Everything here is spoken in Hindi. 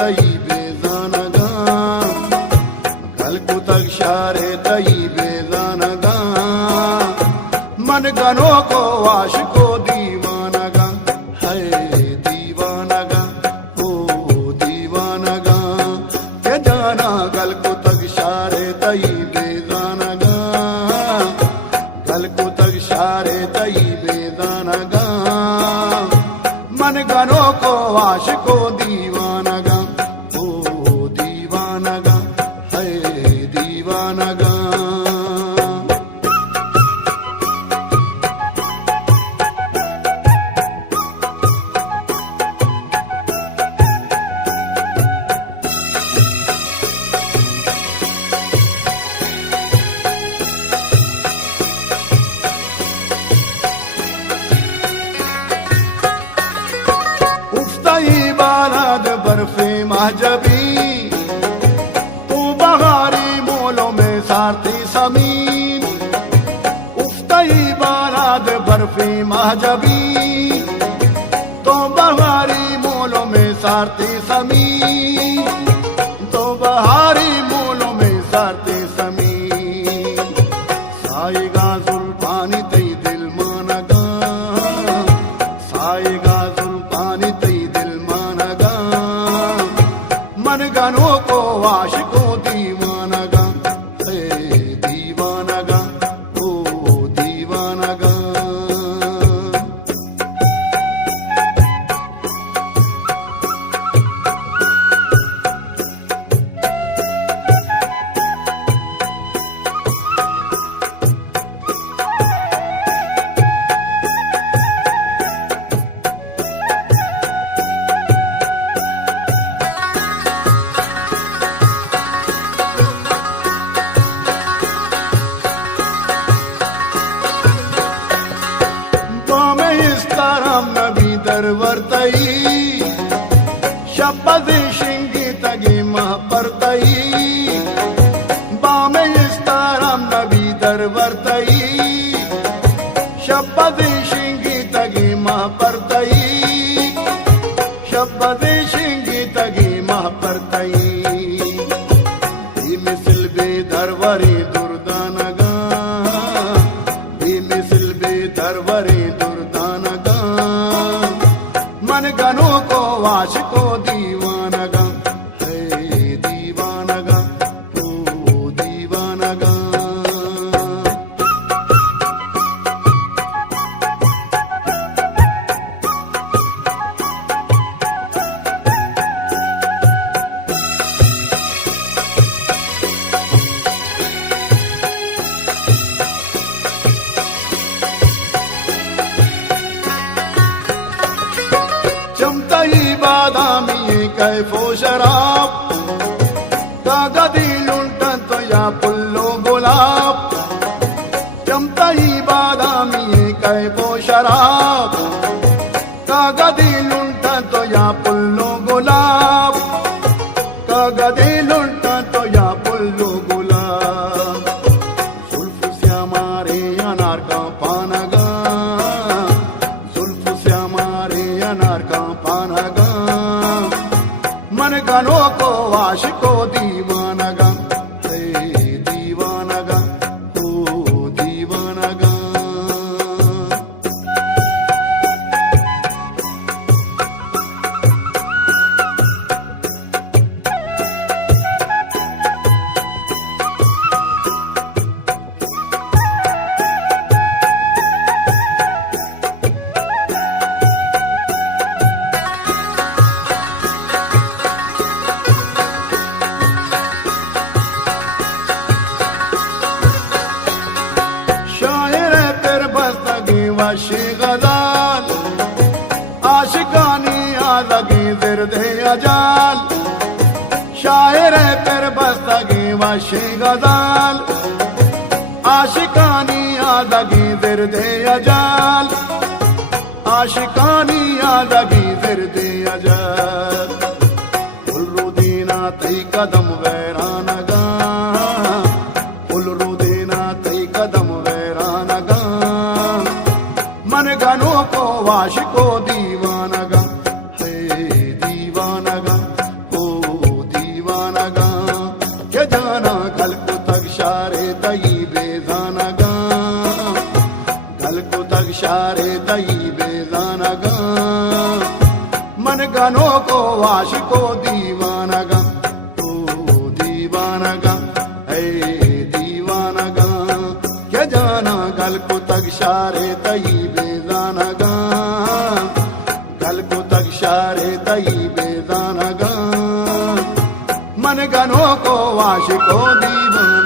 तई बेजानगा गल को तक शारे तई बेजानगा मन गनों को आशिको दीवानगा है दीवानगा ओ दीवानगा के जाना गल को तक शारे तई बेजानगा गल को तक शारे तई बेजानगा मन गनों को आशिको दीवानगा ओ दीवानगा है दीवानगा बाराद बर्फे महजबी तू बहारी मोलों में सारती समीन उफ्तई बाराद बर्फे महजबी तो बहारी मोलों में सारती समीन तो बहारी मोलों में सारती समीन साएगा जुल्फानी तई दिल मानगा साएगा जुल्फानी तई मन गनों को आशिको दीवानगा है दीवानगा ओ दीवानगा नबी दरवर्तई शपथ शिंगी तगी महपरतई बामे इस्ताराम नबी दरवर्तई शपथ शिंगी तगी महपरतई शपथ शिंगी तगी महपरतई मिसल बे दरवरी दुर्दानगा मिसल बे दरवरी मन गनों को आशिको दीवानगा है दीवानगा ओ दीवानगा चमतई बादामी कैफो शराब कागदी लुंटन तो या पुल्लो गुलाब चमतई बादामी कैफो शराब कागदी लुंटन तो या पुल्लो गुलाब कागदी लुंटन तो या पुल्लो गुलाब जुल्फ से हमारे अनार का पानगा जुल्फ से हमारे अनार का पानगा मन गनों को आशिको दीवानगा है दीवानगा ओ दीवानगा वाशी गजाल आशिकानी आदगी जिरदे अजाल शायर तेर बस्तगी वाशी गजाल आशिकानी आदगी जिरदे अजाल आशिकानी आदगी जिरदे अजाल उल्रुदीना तई कदम वैरानगा उल्रुदीना तई कदम वैरानगा मन गनों को आशिको दीवानगा है दीवानगा ओ आशिको दीवानगा ओ दीवानगा ऐ दीवानगा क्या जाना गल को तगशारे तई बेजानगा गल को तगशारे तई बेजानगा मन गनो को आशिको दीवानगा